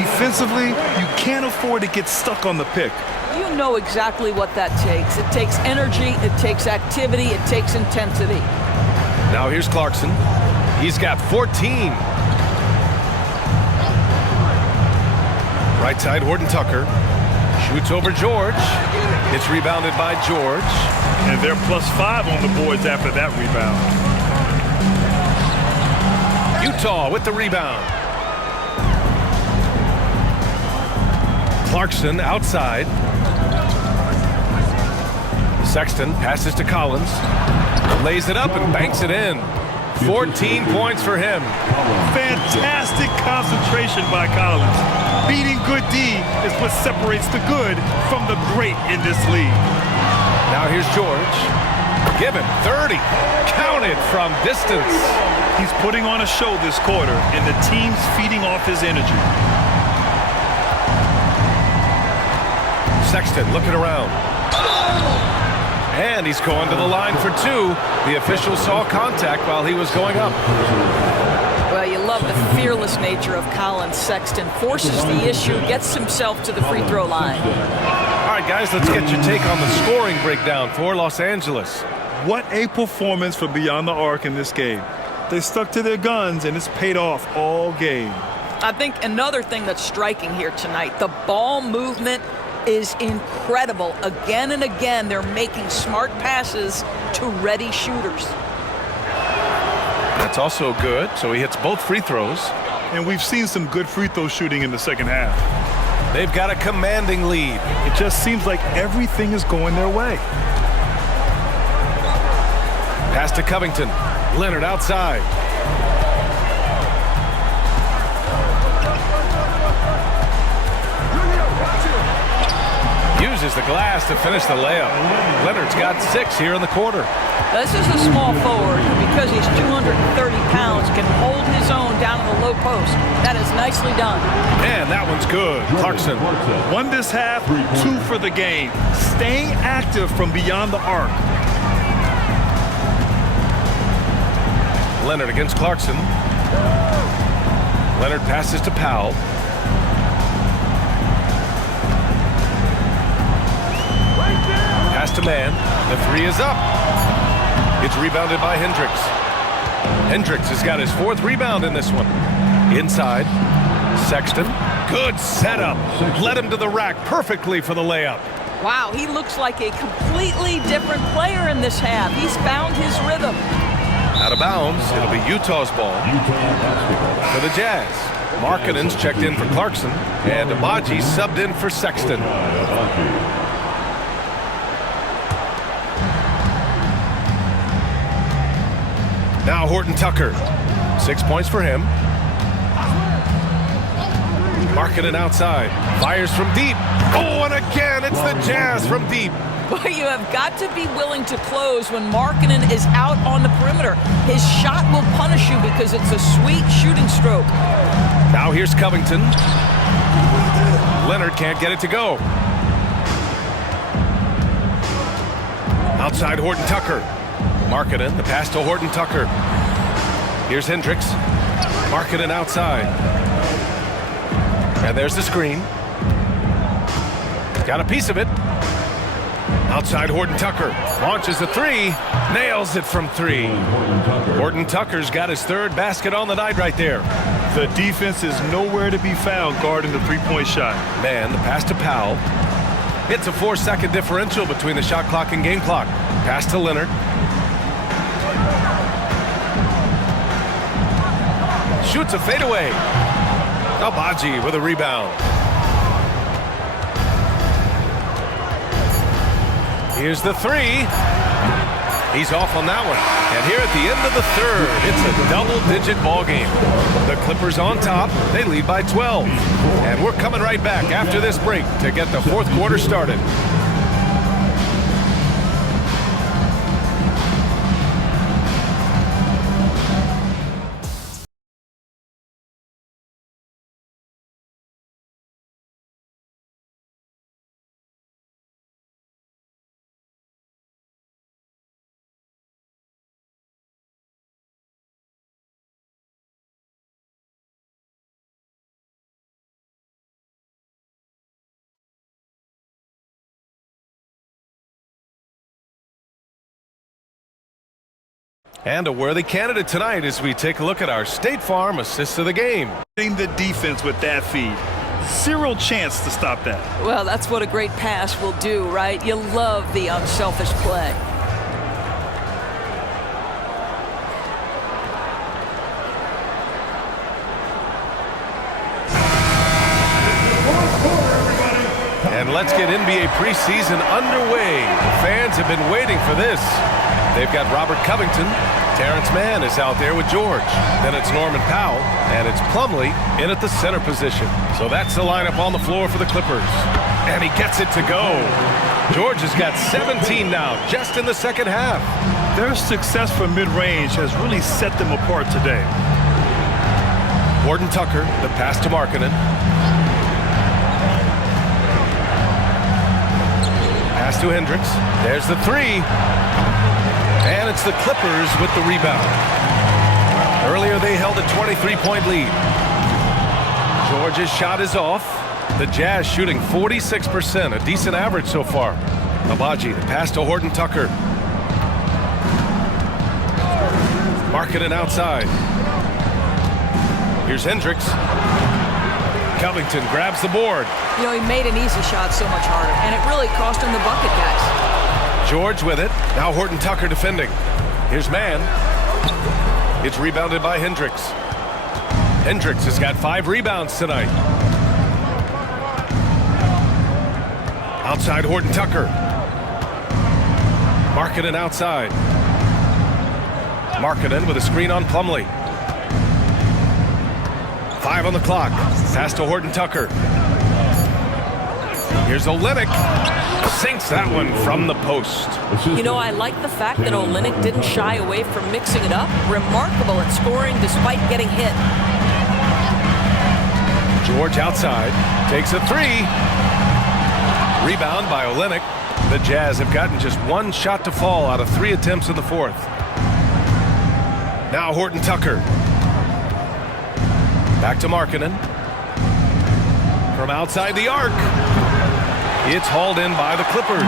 Defensively, you can't afford to get stuck on the pick. You know exactly what that takes. It takes energy, it takes activity, it takes intensity. Now here's Clarkson. He's got 14. Right side, Horton Tucker. Shoots over George. It's rebounded by George. And they're +5 on the boards after that rebound. Utah with the rebound. Clarkson outside. Sexton passes to Collins. Lays it up and banks it in. 14 points for him. Fantastic concentration by Collins. Beating good D is what separates the good from the great in this league. Now here's George. Give him 30. Counted from distance. He's putting on a show this quarter, and the team's feeding off his energy. Sexton looking around. And he's going to the line for two. The official saw contact while he was going up. Well, you love the fearless nature of Colin Sexton. Forces the issue, gets himself to the free throw line. All right, guys, let's get your take on the scoring breakdown for Los Angeles. What a performance from beyond the arc in this game. They stuck to their guns, and it's paid off all game. I think another thing that's striking here tonight, the ball movement is incredible. Again and again, they're making smart passes to ready shooters. That's also good, so he hits both free throws. And we've seen some good free throw shooting in the second half. They've got a commanding lead. It just seems like everything is going their way. Pass to Covington. Leonard outside. Uses the glass to finish the layup. Leonard's got 6 here in the quarter. This is a small forward who, because he's 230 pounds, can hold his own down in the low post. That is nicely done. And that one's good. Clarkson. 1 this half, 2 for the game. Staying active from beyond the arc. Leonard against Clarkson. Leonard passes to Powell. Pass to man. The 3 is up. It's rebounded by Hendricks. Hendricks has got his 4th rebound in this one. Inside. Sexton. Good setup. Led him to the rack perfectly for the layup. Wow, he looks like a completely different player in this half. He's found his rhythm. Out of bounds. It'll be Utah's ball for the Jazz. Markkanen's checked in for Clarkson, and Abaji subbed in for Sexton. Now Horton Tucker. 6 points for him. Markkanen outside. Fires from deep. Oh, and again, it's the Jazz from deep. But you have got to be willing to close when Markkanen is out on the perimeter. His shot will punish you because it's a sweet shooting stroke. Now here's Covington. Leonard can't get it to go. Outside Horton Tucker. Markkanen, the pass to Horton Tucker. Here's Hendricks. Markkanen outside. And there's the screen. Got a piece of it. Outside Horton Tucker. Launches a 3. Nails it from 3. Horton Tucker's got his 3rd basket on the night right there. The defense is nowhere to be found guarding the three-point shot. Man, the pass to Powell. It's a 4-second differential between the shot clock and game clock. Pass to Leonard. Shoots a fadeaway. Abaji with a rebound. Here's the 3. He's off on that one. And here at the end of the 3rd, it's a double-digit ball game. The Clippers on top. They lead by 12. And we're coming right back after this break to get the 4th quarter started. And a worthy candidate tonight as we take a look at our State Farm assist of the game. The defense with that feed. Zero chance to stop that. Well, that's what a great pass will do, right? You love the unselfish play. And let's get NBA preseason underway. The fans have been waiting for this. They've got Robert Covington. Terrence Mann is out there with George. Then it's Norman Powell, and it's Plumlee in at the center position. So that's the lineup on the floor for the Clippers. And he gets it to go. George has got 17 now, just in the second half. Their success from mid-range has really set them apart today. Horton Tucker, the pass to Markkanen. Pass to Hendricks. There's the three. And it's the Clippers with the rebound. Earlier they held a 23-point lead. George's shot is off. The Jazz shooting 46%, a decent average so far. Abaji, the pass to Horton Tucker. Markkanen outside. Here's Hendricks. Covington grabs the board. You know, he made an easy shot so much harder, and it really cost him the bucket, guys. George with it. Now Horton Tucker defending. Here's Mann. It's rebounded by Hendricks. Hendricks has got 5 rebounds tonight. Outside Horton Tucker. Markkanen outside. Markkanen with a screen on Plumlee. 5 on the clock. Pass to Horton Tucker. Here's Olynyk. Sinks that one from the post. You know, I like the fact that Olynyk didn't shy away from mixing it up. Remarkable at scoring despite getting hit. George outside. Takes a 3. Rebound by Olynyk. The Jazz have gotten just 1 shot to fall out of 3 attempts in the fourth. Now Horton Tucker. Back to Markkanen. From outside the arc. It's hauled in by the Clippers.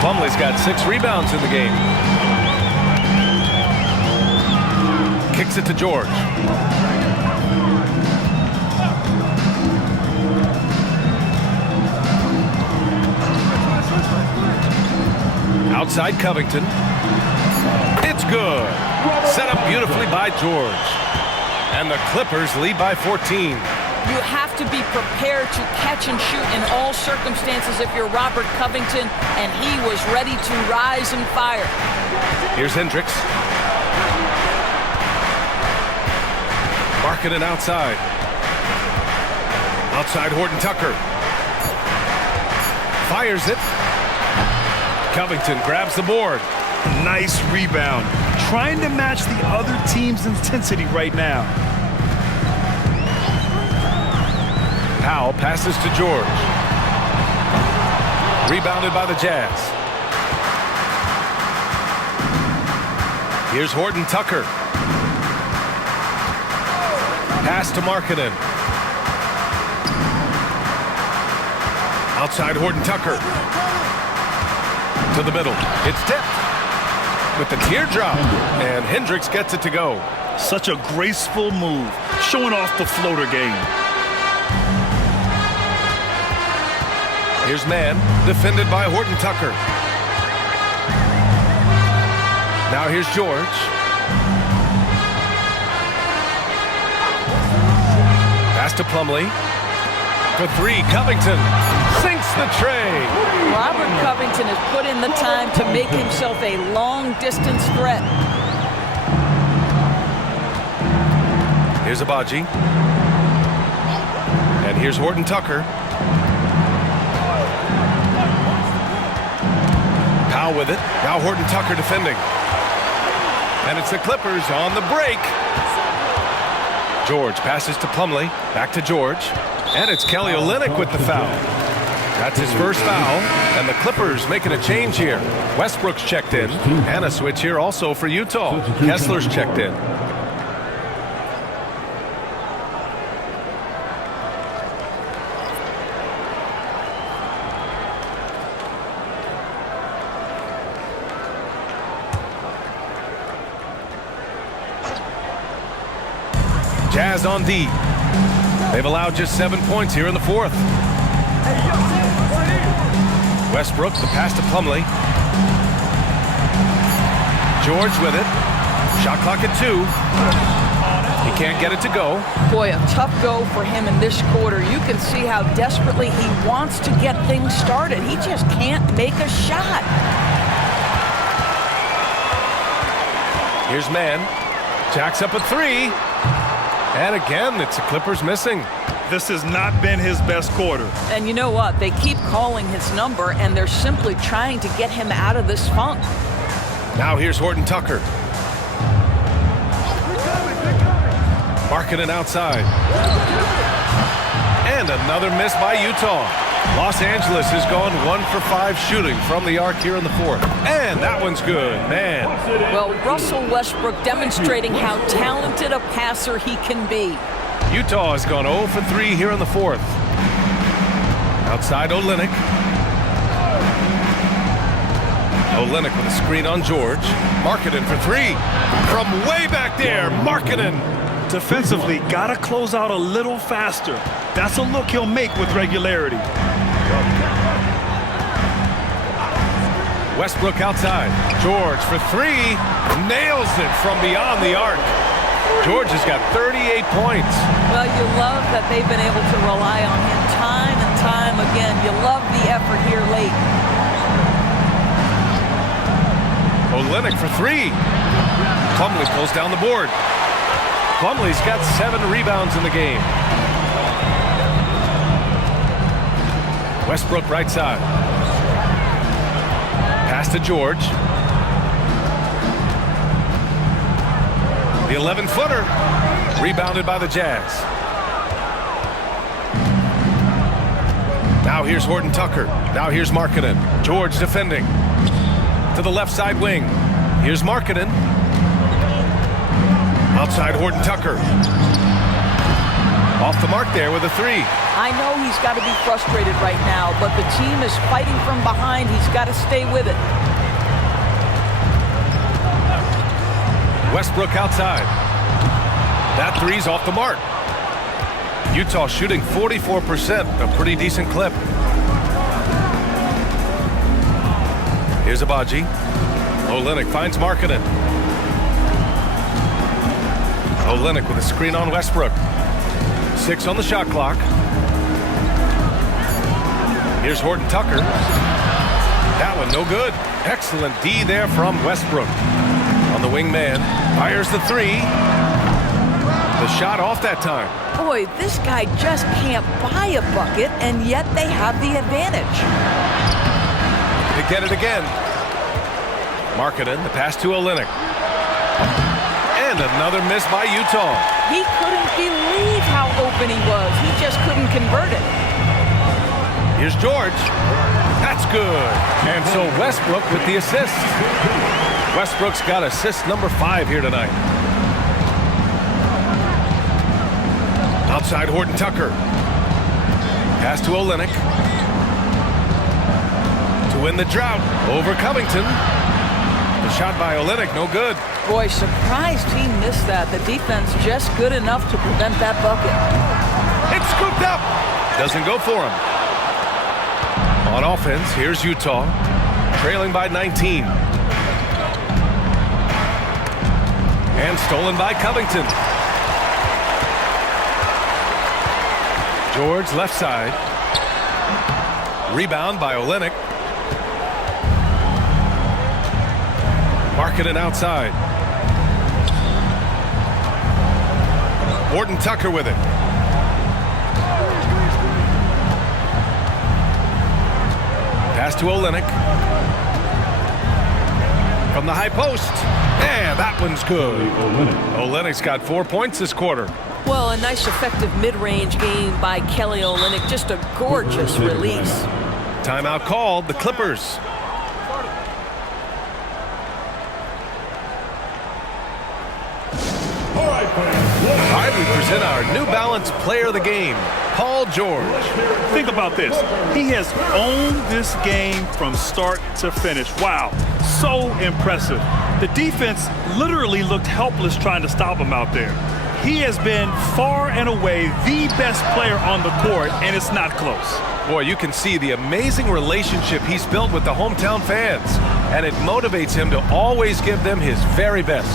Plumlee's got 6 rebounds in the game. Kicks it to George. Outside Covington. It's good. Set up beautifully by George. And the Clippers lead by 14. You have to be prepared to catch and shoot in all circumstances if you're Robert Covington, and he was ready to rise and fire. Here's Hendricks. Markkanen outside. Outside Horton Tucker. Fires it. Covington grabs the board. Nice rebound. Trying to match the other team's intensity right now. Powell passes to George. Rebounded by the Jazz. Here's Horton Tucker. Pass to Markkanen. Outside Horton Tucker. To the middle. It's tipped. With the teardrop. And Hendricks gets it to go. Such a graceful move. Showing off the floater game. Here's Mann, defended by Horton Tucker. Now here's George. Pass to Plumlee. For 3, Covington sinks the tray. Robert Covington has put in the time to make himself a long-distance threat. Here's Abaji. And here's Horton Tucker. Powell with it. Now Horton Tucker defending. And it's the Clippers on the break. George passes to Plumlee. Back to George. And it's Kelly Olynyk with the foul. That's his first foul. And the Clippers making a change here. Westbrook's checked in. And a switch here also for Utah. Kessler's checked in. Jazz on D. They've allowed just 7 points here in the fourth. Westbrook, the pass to Plumlee. George with it. Shot clock at 2. He can't get it to go. Boy, a tough go for him in this quarter. You can see how desperately he wants to get things started. He just can't make a shot. Here's Mann. Jacks up a 3. And again, it's the Clippers missing. This has not been his best quarter. And you know what? They keep calling his number, and they're simply trying to get him out of this funk. Now here's Horton Tucker. Markkanen outside. And another miss by Utah. Los Angeles has gone 1 for 5 shooting from the arc here in the fourth. And that one's good, man. Well, Russell Westbrook demonstrating how talented a passer he can be. Utah has gone 0 for 3 here in the fourth. Outside Olynyk. Olynyk with a screen on George. Markkanen for 3. From way back there, Markkanen. Defensively, gotta close out a little faster. That's a look he'll make with regularity. Westbrook outside. George for 3. Nails it from beyond the arc. George has got 38 points. Well, you love that they've been able to rely on him time and time again. You love the effort here late. Olynyk for 3. Plumlee pulls down the board. Plumlee's got 7 rebounds in the game. Westbrook right side. Pass to George. The 11-footer. Rebounded by the Jazz. Now here's Horton Tucker. Now here's Markkanen. George defending. To the left side wing. Here's Markkanen. Outside Horton Tucker. Off the mark there with a 3. I know he's got to be frustrated right now, but the team is fighting from behind. He's got to stay with it. Westbrook outside. That 3's off the mark. Utah shooting 44%, a pretty decent clip. Here's Abaji. Olynyk finds Markkanen. Olynyk with a screen on Westbrook. 6 on the shot clock. Here's Horton Tucker. That one no good. Excellent D there from Westbrook. On the wing man. Fires the 3. The shot off that time. Boy, this guy just can't buy a bucket, and yet they have the advantage. They get it again. Markkanen, the pass to Olynyk. And another miss by Utah. He couldn't believe how open he was. He just couldn't convert it. Here's George. That's good. And so Westbrook with the assist. Westbrook's got assist number 5 here tonight. Outside Horton Tucker. Pass to Olynyk. To win the drought over Covington. The shot by Olynyk, no good. Boy, surprised he missed that. The defense just good enough to prevent that bucket. It's scooped up. Doesn't go for him. On offense, here's Utah. Trailing by 19. And stolen by Covington. George left side. Rebound by Olynyk. Markkanen outside. Horton Tucker with it. Pass to Olynyk. From the high post. And that one's good. Olynyk's got 4 points this quarter. Well, a nice effective mid-range game by Kelly Olynyk. Just a gorgeous release. Timeout called, the Clippers. All right, we present our New Balance Player of the Game, Paul George. Think about this. He has owned this game from start to finish. Wow, so impressive. The defense literally looked helpless trying to stop him out there. He has been far and away the best player on the court, and it's not close. Boy, you can see the amazing relationship he's built with the hometown fans, and it motivates him to always give them his very best.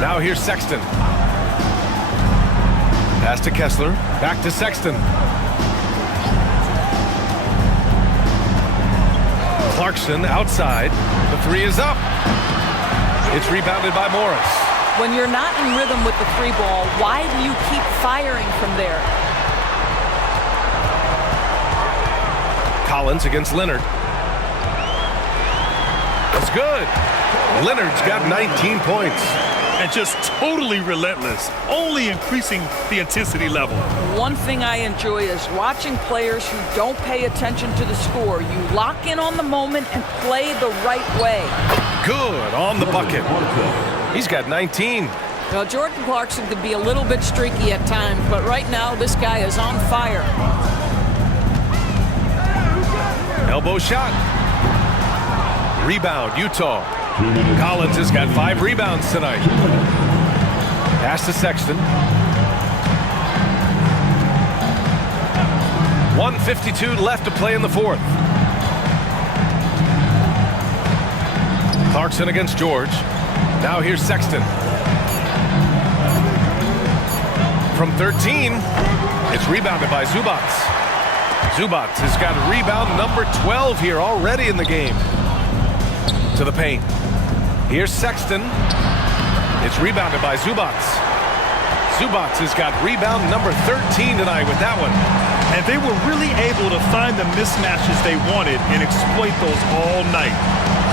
Now here's Sexton. Pass to Kessler, back to Sexton. Clarkson outside, the three is up. It's rebounded by Morris. When you're not in rhythm with the three ball, why do you keep firing from there? Collins against Leonard. That's good. Leonard's got 19 points. And just totally relentless, only increasing the intensity level. One thing I enjoy is watching players who don't pay attention to the score. You lock in on the moment and play the right way. Good on the bucket. He's got 19. Now, Jordan Clarkson could be a little bit streaky at times, but right now this guy is on fire. Elbow shot. Rebound, Utah. Collins has got 5 rebounds tonight. Pass to Sexton. 1:52 left to play in the fourth. Clarkson against George. Now here's Sexton. From 13, it's rebounded by Zubats. Zubats has got rebound number 12 here already in the game. To the paint. Here's Sexton. It's rebounded by Zubats. Zubats has got rebound number 13 tonight with that one. And they were really able to find the mismatches they wanted and exploit those all night.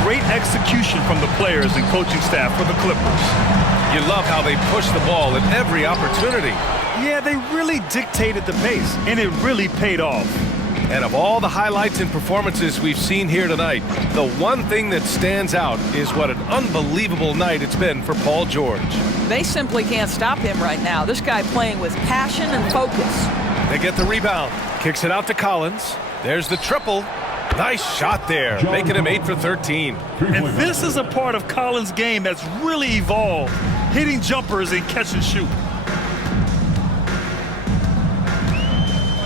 Great execution from the players and coaching staff for the Clippers. You love how they push the ball at every opportunity. Yeah, they really dictated the pace, and it really paid off. And of all the highlights and performances we've seen here tonight, the one thing that stands out is what an unbelievable night it's been for Paul George. They simply can't stop him right now. This guy playing with passion and focus. They get the rebound. Kicks it out to Collins. There's the triple. Nice shot there, making him 8 for 13. And this is a part of Collins' game that's really evolved, hitting jumpers and catch and shoot.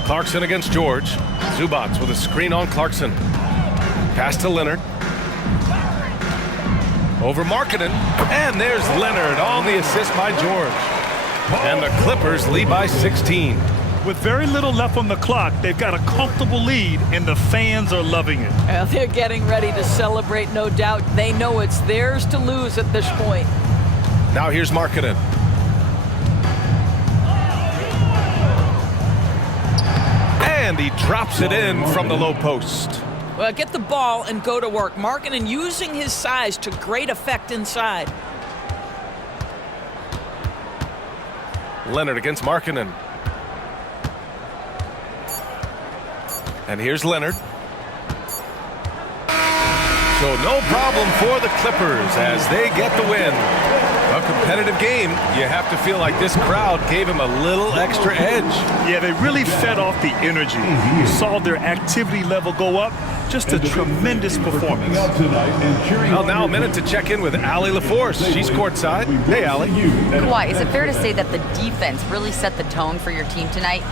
Clarkson against George. Zubats with a screen on Clarkson. Pass to Leonard. Over Markkanen. And there's Leonard on the assist by George. And the Clippers lead by 16. With very little left on the clock, they've got a comfortable lead, and the fans are loving it. Well, they're getting ready to celebrate, no doubt. They know it's theirs to lose at this point. Now here's Markkanen. And he drops it in from the low post. Well, get the ball and go to work. Markkanen using his size to great effect inside. Leonard against Markkanen. And here's Leonard. So no problem for the Clippers as they get the win. A competitive game. You have to feel like this crowd gave him a little extra edge. Yeah, they really fed off the energy. You saw their activity level go up. Just a tremendous performance. Well, now a minute to check in with Allie LaForce. She's courtside. Hey, Allie. Kawhi, is it fair to say that the defense really set the tone for your team tonight?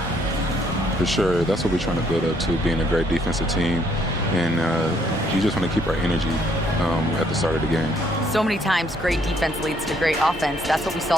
For sure. That's what we're trying to build up to, being a great defensive team. And you just want to keep our energy at the start of the game. So many times, great defense leads to great offense. That's what we saw